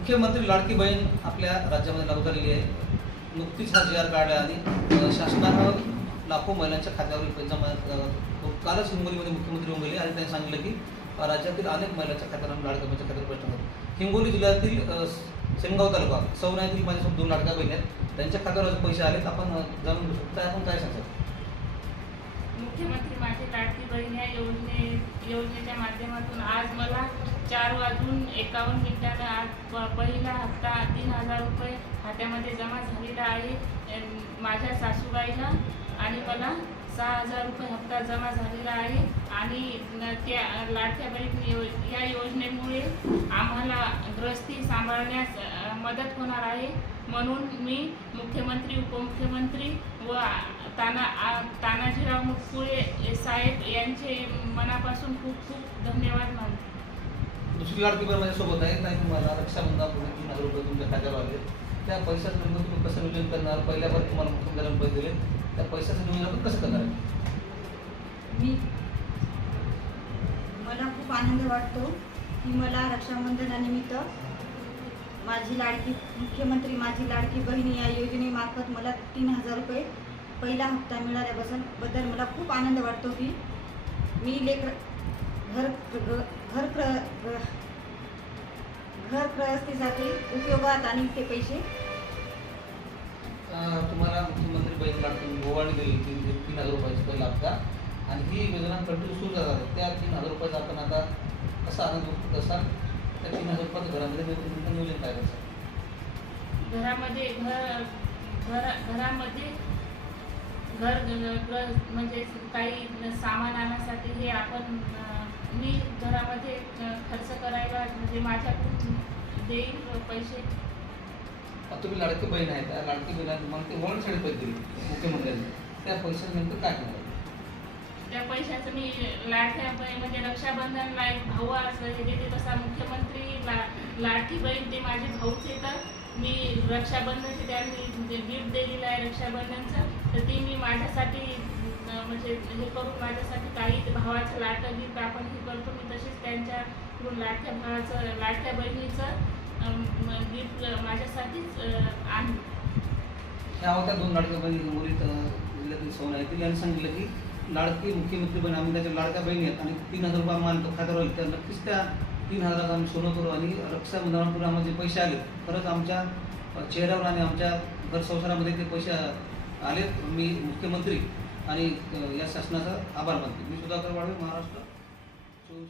मुख्यमंत्री लाडकी बहीण आपल्या राज्यामध्ये लागू झालेली आहे. नुकतीच हा जी आर काढला आणि शासनानं लाखो महिलांच्या खात्यावर पैसा कालच हिंगोलीमध्ये मुख्यमंत्री होऊन गेले आणि त्यांनी सांगितलं की राज्यातील अनेक महिलांच्या खात्यावर लाडक्या बहिणीच्या खात्यावर प्रश्न टाकतात हिंगोली जिल्ह्यातील सेनगाव तालुका सौनातील माझ्यासोबत दोन लाडक्या बहिणी आहेत. त्यांच्या खात्यावर पैसे आलेत. आपण जाणून घेऊ शकतो. आपण काय सांगतात? मुख्यमंत्री माझी लाडकी बहीण या योजने योजनेच्या माध्यमातून आज मला चार वाजून एकावन्न मिनिटानं आज प- पहिला हप्ता तीन हजार रुपये खात्यामध्ये जमा झालेला आहे. माझ्या सासूबाईला आणि मला सहा हजार रुपये हप्ता जमा झालेला आहे. आणि त्या लाडक्या बहीण यो या योजनेमुळे आम्हाला ग्रस्ती सांभाळण्यास मदत होणार आहे. म्हणून मी मुख्यमंत्री उपमुख्यमंत्री व ताना तानाजीराव मुटकुळे साहेब यांचे मनापासून खूप खूप धन्यवाद मानते. दुसरी लाडकी बहीण माझ्यासोबत आहे नाही तुम्हाला रक्षाबंधनापूर्वी तीन हजार रुपये तुमच्या खात्यावर आले. त्या पैशाचं नेमकं तुम्ही कसं नियोजन करणार? पहिल्यावर तुम्हाला मुख्यमंत्र्यांनी पैसे दिले. त्या पैशाचं नियोजन आपण कसं करणार? आहे मी मला खूप आनंद वाटतो की मला रक्षाबंधनानिमित्त माझी लाडकी मुख्यमंत्री माझी लाडकी बहिणी या योजनेमार्फत मला तीन हजार रुपये पहिला हप्ता मिळाल्याबद्दल बद्दल मला खूप आनंद वाटतो की मी लेकर घर घर प्र घर गृहस्थीसाठी उपयोगात आणि ते पैसे. तुम्हाला मुख्यमंत्री बहीण लाडकी ओवाळणी दिली तीन तीन हजार रुपयाची पहिला हप्ता आणि ही योजना कंटिन्यू सुरू राहतात त्या तीन हजार रुपयाचा आपण आता कसा आनंद व्यक्त करसाल त्या तीन हजार रुपयाचं घरामध्ये नियोजन नियोजन काय करसाल घरामध्ये घर घर घरामध्ये घर म्हणजे काही सामान आणण्यासाठी हे आपण मी घरामध्ये खर्च करायला म्हणजे माझ्याकडून देईल पैसे. तुम्ही लाडकी बहीण आहे त्या लाडकी बहिणीला तुम्हाला ते पैसे दिले? मुख्यमंत्र्यांनी. त्या पैशाचं नेमकं काय करणार? त्या पैशाचं मी लाडक्या बहीण म्हणजे रक्षाबंधनला एक भाऊ असं हे देते तसा मुख्यमंत्री ला लाडकी बहीण ते माझे भाऊच येतात मी रक्षाबंधनचे त्यांनी गिफ्ट दिलेलं आहे रक्षाबंधनचं. म्हणजे तर ती मी माझ्यासाठी म्हणजे हे करून माझ्यासाठी काही भावाचं लाडकं गिफ्ट आपण हे करतो मी तसेच त्यांच्याकडून लाडक्या भावाचं लाडक्या बहिणीचं गिफ्ट माझ्यासाठीच अं, त्या होत्या दोन लाडक्या बहिणी मुलीत जिल्ह्यातील सौन आहेत यांनी सांगितलं की लाडकी मुख्यमंत्री बहीण आम्ही त्याच्या लाडक्या बहिणी आहेत आणि तीन हजार रुपये मान खात्यावर आले तर नक्कीच त्या तीन हजारात आम्ही सोनं करू आणि रक्षाबंधनापूर्वी आम्हाला पैसे आले खरंच आमच्या चेहऱ्यावर आणि आमच्या घर संसारामध्ये ते पैसे आले मी मुख्यमंत्री आणि या शासनाचा आभार मानतो. मी सुधाकर वाढवे महाराष्ट्र. चोवीस